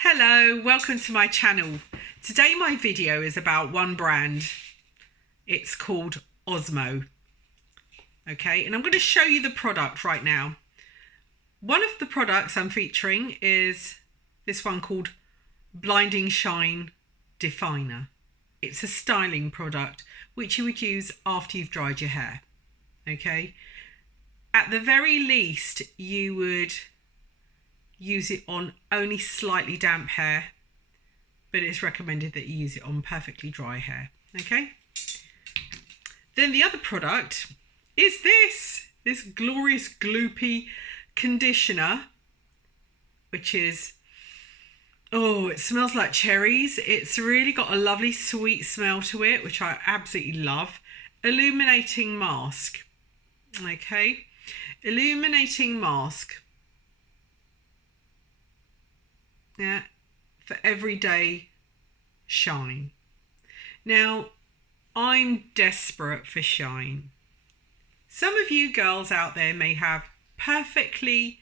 Hello, welcome to my channel. Today my video is about one brand. It's called OSMO. Okay, and I'm going to show you the product right now. One of the products I'm featuring is this one called Blinding Shine Definer. It's a styling product which you would use after you've dried your hair. Okay, at the very least you would use it on only slightly damp hair, but it's recommended that you use it on perfectly dry hair. Okay, then the other product is this glorious Gloopy conditioner, which is, oh, it smells like cherries. It's really got a lovely sweet smell to it, which I absolutely love. Illuminating Mask. Okay, Illuminating Mask. Yeah, for everyday shine. Now, I'm desperate for shine. Some of you girls out there may have perfectly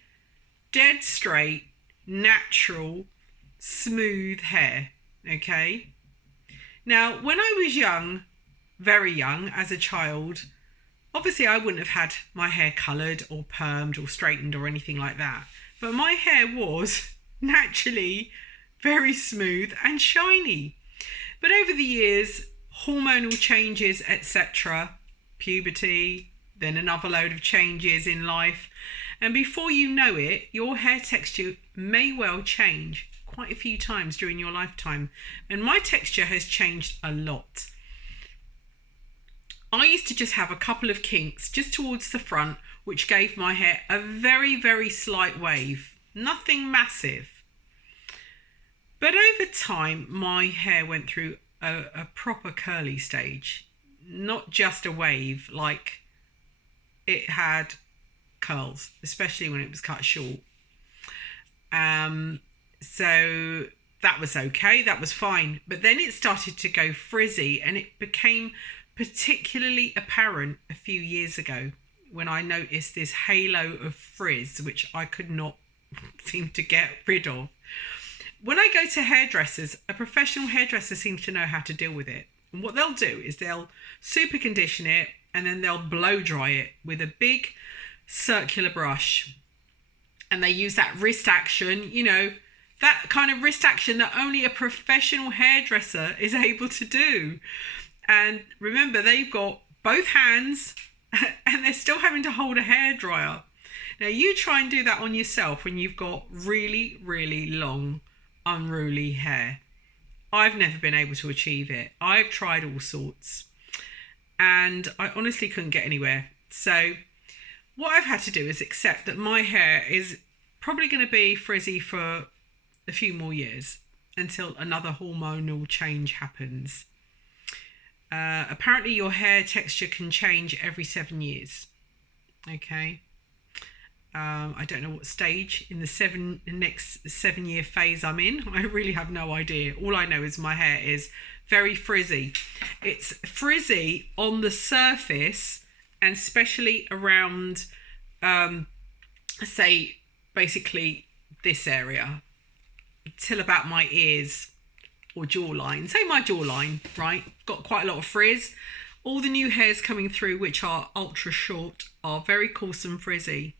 dead straight, natural, smooth hair, okay? Now, when I was young, very young, as a child, obviously I wouldn't have had my hair coloured or permed or straightened or anything like that. But my hair was naturally very smooth and shiny. But over the years, hormonal changes, etc., puberty, then another load of changes in life, and before you know it, your hair texture may well change quite a few times during your lifetime, and my texture has changed a lot. I used to just have a couple of kinks just towards the front, which gave my hair a very, very slight wave, nothing massive. But over time, my hair went through a proper curly stage, not just a wave, like it had curls, especially when it was cut short. So that was okay, that was fine. But then it started to go frizzy, and it became particularly apparent a few years ago when I noticed this halo of frizz, which I could not seem to get rid of. When I go to hairdressers, a professional hairdresser seems to know how to deal with it. And what they'll do is they'll super condition it and then they'll blow dry it with a big circular brush. And they use that wrist action, you know, that kind of wrist action that only a professional hairdresser is able to do. And remember, they've got both hands and they're still having to hold a hairdryer. Now you try and do that on yourself when you've got really, really long, unruly hair. I've never been able to achieve it. I've tried all sorts and I honestly couldn't get anywhere. So what I've had to do is accept that my hair is probably going to be frizzy for a few more years until another hormonal change happens. Apparently your hair texture can change every 7 years. Okay. I don't know what stage in the next 7 year phase I'm in. I really have no idea. All I know is my hair is very frizzy. It's frizzy on the surface and especially around, say, basically this area till about my ears or jawline. Say my jawline, right? Got quite a lot of frizz. All the new hairs coming through, which are ultra short, are very coarse and frizzy.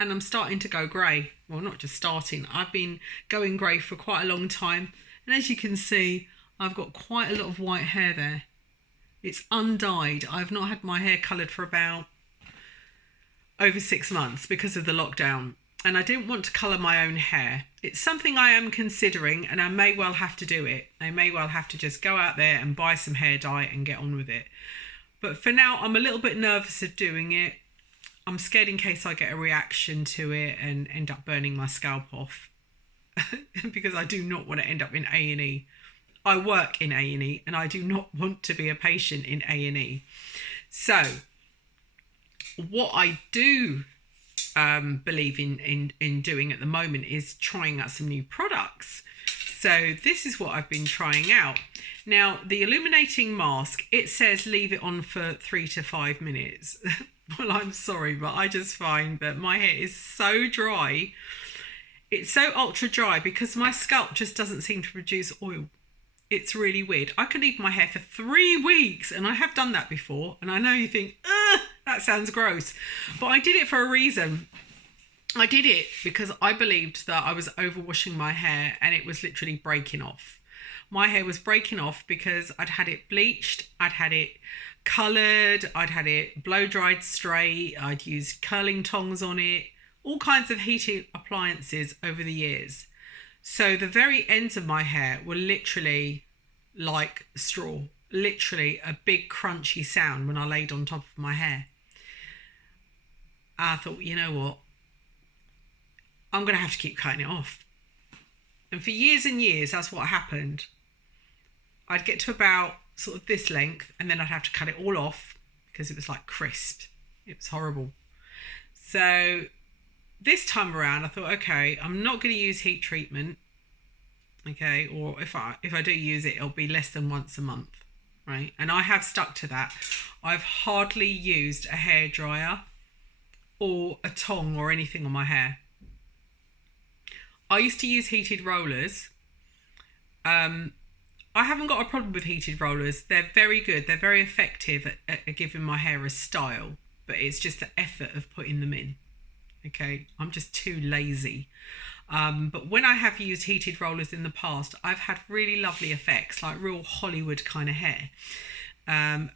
And I'm starting to go grey. Well, not just starting. I've been going grey for quite a long time. And as you can see, I've got quite a lot of white hair there. It's undyed. I've not had my hair coloured for about over 6 months because of the lockdown. And I didn't want to colour my own hair. It's something I am considering and I may well have to do it. I may well have to just go out there and buy some hair dye and get on with it. But for now, I'm a little bit nervous of doing it. I'm scared in case I get a reaction to it and end up burning my scalp off because I do not want to end up in A&E. I work in A&E and I do not want to be a patient in A&E. So what I do believe in doing at the moment is trying out some new products. So this is what I've been trying out. Now, the Illuminating Mask, it says leave it on for 3 to 5 minutes. Well, I'm sorry, but I just find that my hair is so dry It's so ultra dry because my scalp just doesn't seem to produce oil. It's really weird. I could leave my hair for 3 weeks, and I have done that before. And I know you think, that sounds gross. But I did it for a reason. I did it because I believed that I was overwashing my hair and it was literally breaking off. My hair was breaking off because I'd had it bleached, I'd had it coloured, I'd had it blow dried straight, I'd used curling tongs on it, all kinds of heating appliances over the years. So the very ends of my hair were literally like straw, literally a big crunchy sound when I laid on top of my hair. I thought, you know what? I'm going to have to keep cutting it off. And for years and years, that's what happened. I'd get to about sort of this length and then I'd have to cut it all off because it was like crisp. It was horrible. So this time around, I thought, okay, I'm not going to use heat treatment. Okay, or if I do use it, it'll be less than once a month, right? And I have stuck to that. I've hardly used a hairdryer or a tong or anything on my hair. I used to use heated rollers. I haven't got a problem with heated rollers. They're very good. They're very effective at giving my hair a style, but it's just the effort of putting them in. Okay, I'm just too lazy. But when I have used heated rollers in the past, I've had really lovely effects, like real Hollywood kind of hair.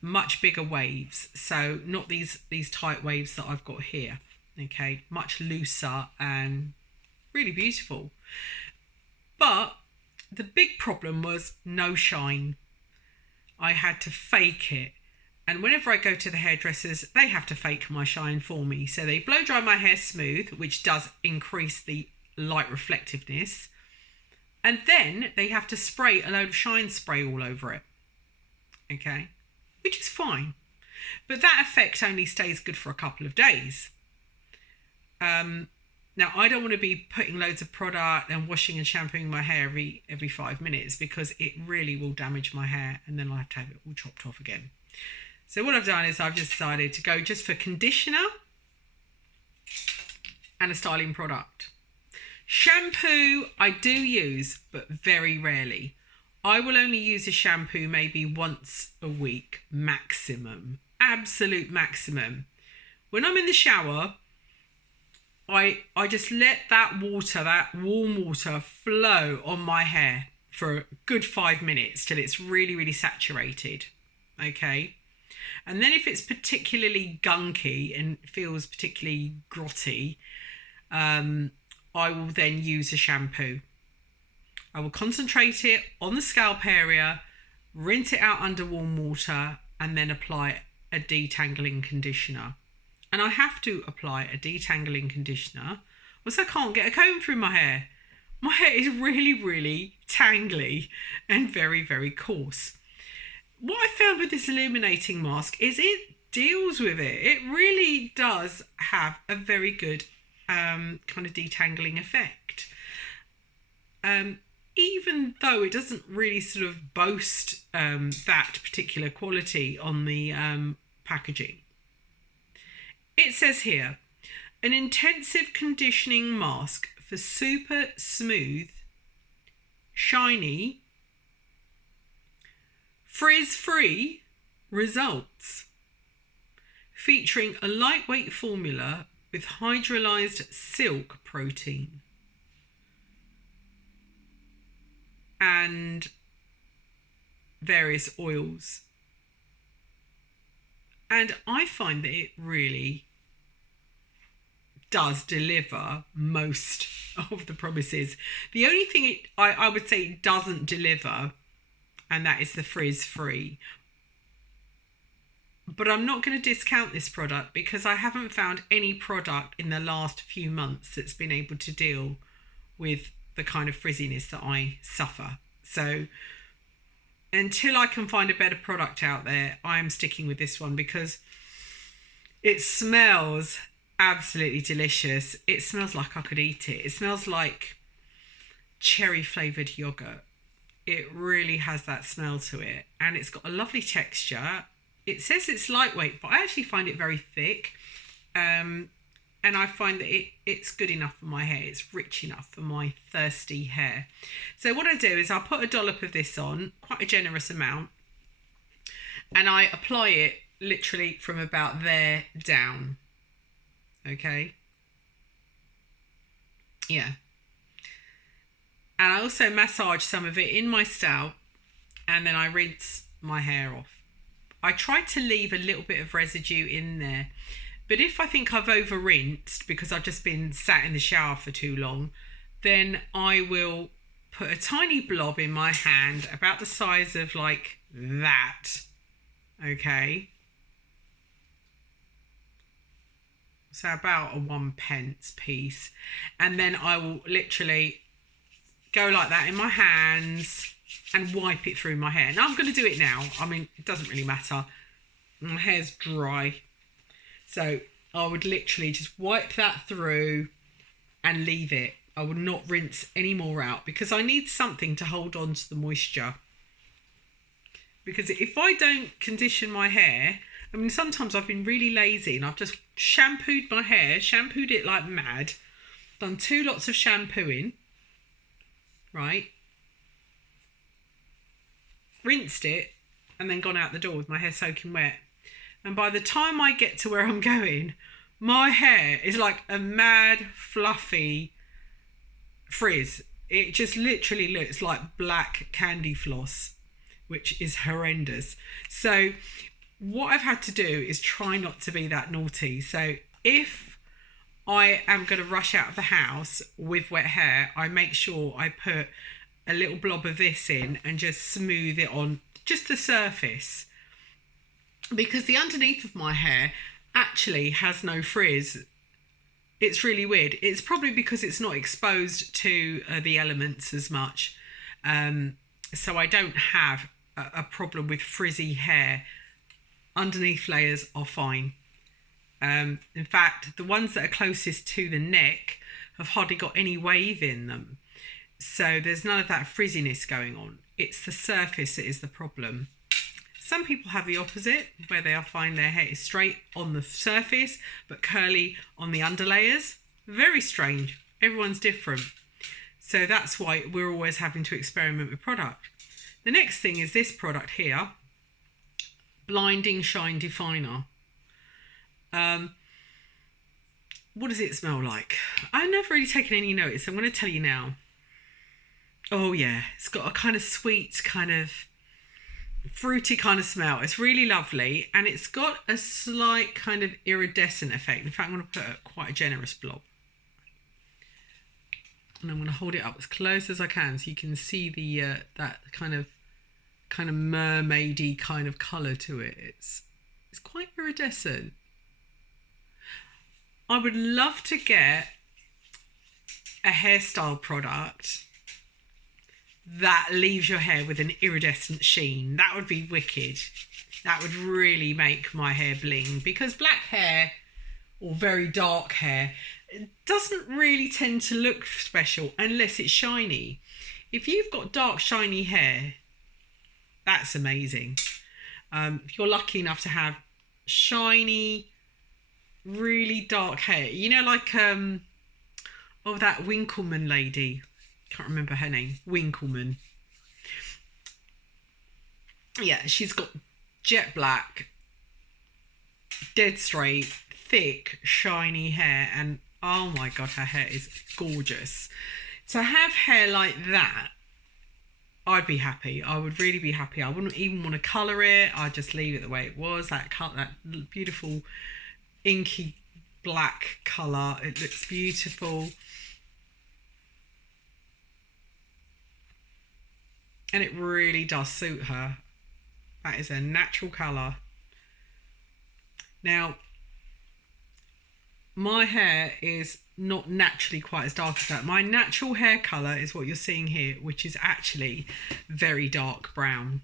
Much bigger waves. So not these tight waves that I've got here. Okay, much looser and really beautiful. But the big problem was no shine. I had to fake it. And whenever I go to the hairdressers, they have to fake my shine for me. So they blow dry my hair smooth, which does increase the light reflectiveness. And then they have to spray a load of shine spray all over it. Okay, which is fine. But that effect only stays good for a couple of days. Now, I don't want to be putting loads of product and washing and shampooing my hair every 5 minutes because it really will damage my hair and then I'll have to have it all chopped off again. So what I've done is I've just decided to go just for conditioner and a styling product. Shampoo I do use, but very rarely. I will only use a shampoo maybe once a week, maximum, absolute maximum. When I'm in the shower, I just let that water, that warm water, flow on my hair for a good 5 minutes till it's really, really saturated. Okay. And then if it's particularly gunky and feels particularly grotty, I will then use a shampoo. I will concentrate it on the scalp area, rinse it out under warm water, and then apply a detangling conditioner. And I have to apply a detangling conditioner, or else I can't get a comb through my hair. My hair is really, really tangly and very, very coarse. What I found with this illuminating mask is it deals with it. It really does have a very good kind of detangling effect. Even though it doesn't really sort of boast that particular quality on the packaging. It says here, an intensive conditioning mask for super smooth, shiny, frizz-free results, featuring a lightweight formula with hydrolyzed silk protein and various oils. And I find that it really does deliver most of the promises. The only thing I would say it doesn't deliver, and that is the frizz-free. But I'm not going to discount this product because I haven't found any product in the last few months that's been able to deal with the kind of frizziness that I suffer. So until I can find a better product out there, I'm sticking with this one because it smells absolutely delicious. It smells like I could eat it. It smells like cherry flavoured yogurt. It really has that smell to it. And it's got a lovely texture. It says it's lightweight, but I actually find it very thick. and I find that it's good enough for my hair. It's rich enough for my thirsty hair. So what I do is I'll put a dollop of this on, quite a generous amount, and I apply it literally from about there down. Okay. Yeah. And I also massage some of it in my scalp, and then I rinse my hair off. I try to leave a little bit of residue in there, but if I think I've over rinsed because I've just been sat in the shower for too long, then I will put a tiny blob in my hand about the size of like that. Okay. So about a 1p piece. And then I will literally go like that in my hands and wipe it through my hair. Now I'm going to do it now. I mean, it doesn't really matter. My hair's dry. So I would literally just wipe that through and leave it. I would not rinse any more out because I need something to hold on to the moisture. Because if I don't condition my hair, I mean, sometimes I've been really lazy and I've just shampooed my hair, shampooed it like mad, done 2 lots of shampooing, right? Rinsed it and then gone out the door with my hair soaking wet. And by the time I get to where I'm going, my hair is like a mad, fluffy frizz. It just literally looks like black candy floss, which is horrendous. So what I've had to do is try not to be that naughty. So if I am going to rush out of the house with wet hair, I make sure I put a little blob of this in and just smooth it on just the surface, because the underneath of my hair actually has no frizz. It's really weird. It's probably because it's not exposed to the elements as much. So I don't have a problem with frizzy hair. Underneath layers are fine. In fact, the ones that are closest to the neck have hardly got any wave in them. So there's none of that frizziness going on. It's the surface that is the problem. Some people have the opposite, where they find their hair is straight on the surface, but curly on the underlayers. Very strange. Everyone's different. So that's why we're always having to experiment with product. The next thing is this product here, Blinding Shine Definer. What does it smell like? I've never really taken any notice. I'm going to tell you now. Oh yeah, it's got a kind of sweet, kind of fruity kind of smell. It's really lovely, and it's got a slight kind of iridescent effect. In fact, I'm going to put quite a generous blob, and I'm going to hold it up as close as I can so you can see the that kind of mermaidy kind of colour to it. It's quite iridescent. I would love to get a hairstyle product that leaves your hair with an iridescent sheen. That would be wicked. That would really make my hair bling, because black hair or very dark hair doesn't really tend to look special unless it's shiny. If you've got dark shiny hair, that's amazing. If you're lucky enough to have shiny, really dark hair, you know, like that Winkleman lady, can't remember her name, Winkleman. Yeah, she's got jet black, dead straight, thick, shiny hair, and oh my god, her hair is gorgeous. To have hair like that, I'd be happy. I would really be happy. I wouldn't even want to colour it. I'd just leave it the way it was. That beautiful inky black colour. It looks beautiful. And it really does suit her. That is a natural colour. Now, my hair is not naturally quite as dark as that. My natural hair colour is what you're seeing here, which is actually very dark brown.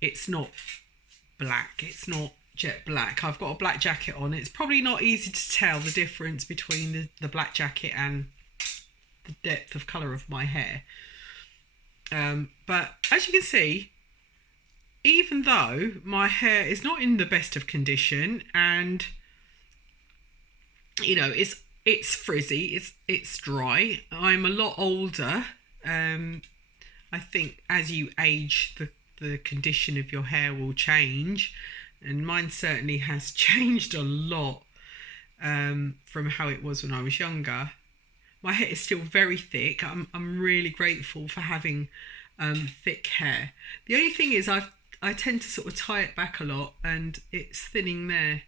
It's not black. It's not jet black. I've got a black jacket on. It's probably not easy to tell the difference between the black jacket and the depth of colour of my hair. But as you can see, even though my hair is not in the best of condition and you know, it's frizzy, it's dry. I'm a lot older. I think as you age, the condition of your hair will change, and mine certainly has changed a lot from how it was when I was younger. My hair is still very thick. I'm really grateful for having thick hair. The only thing is I tend to sort of tie it back a lot, and it's thinning there.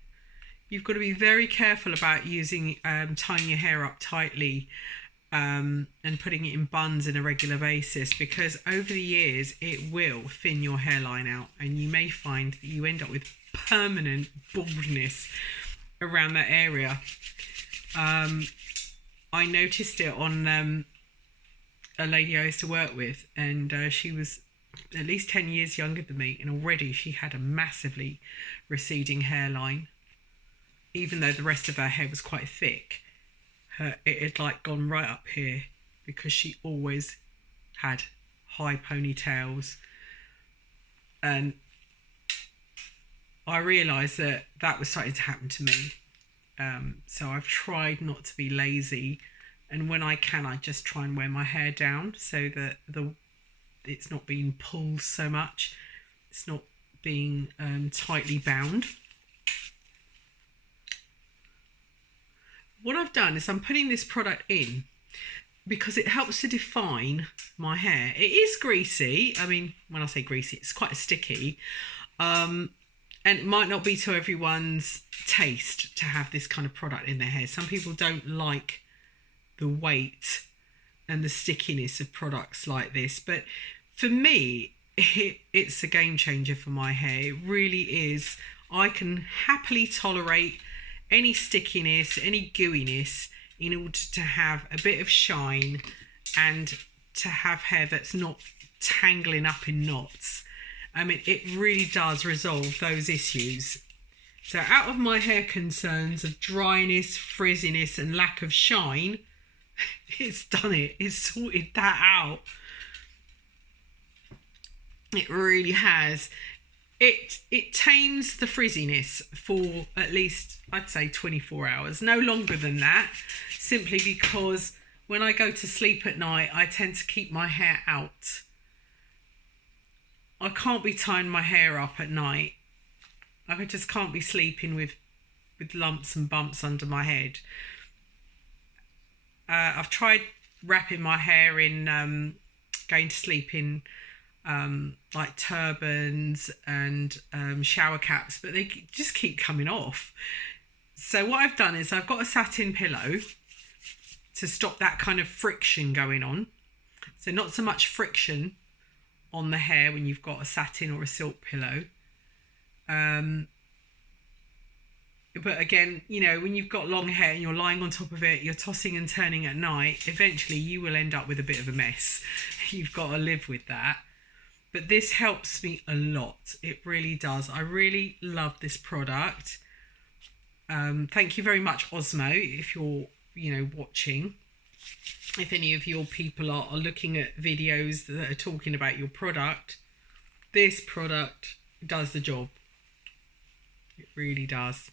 You've got to be very careful about using tying your hair up tightly and putting it in buns on a regular basis, because over the years it will thin your hairline out, and you may find that you end up with permanent baldness around that area. I noticed it on a lady I used to work with, and she was at least 10 years younger than me, and already she had a massively receding hairline. Even though the rest of her hair was quite thick, it had like gone right up here, because she always had high ponytails. And I realised that that was starting to happen to me. So I've tried not to be lazy, and when I can, I just try and wear my hair down so that it's not being pulled so much. It's not being tightly bound. What I've done is I'm putting this product in because it helps to define my hair. It is greasy. I mean, when I say greasy, it's quite sticky. And it might not be to everyone's taste to have this kind of product in their hair. Some people don't like the weight and the stickiness of products like this. But for me, it's a game changer for my hair. It really is. I can happily tolerate any stickiness, any gooiness, in order to have a bit of shine and to have hair that's not tangling up in knots. I mean, it really does resolve those issues. So out of my hair concerns of dryness, frizziness and lack of shine, it's done it. It's sorted that out. It really has. It tames the frizziness for at least, I'd say, 24 hours. No longer than that, simply because when I go to sleep at night, I tend to keep my hair out. I can't be tying my hair up at night. I just can't be sleeping with lumps and bumps under my head. I've tried wrapping my hair in, going to sleep in like turbans and shower caps, but they just keep coming off. So what I've done is I've got a satin pillow to stop that kind of friction going on. So not so much friction on the hair when you've got a satin or a silk pillow. But again, you know, when you've got long hair and you're lying on top of it, you're tossing and turning at night, eventually you will end up with a bit of a mess. You've got to live with that. But this helps me a lot. It really does. I really love this product. Thank you very much, OSMO, if you're, watching. If any of your people are looking at videos that are talking about your product, this product does the job. It really does.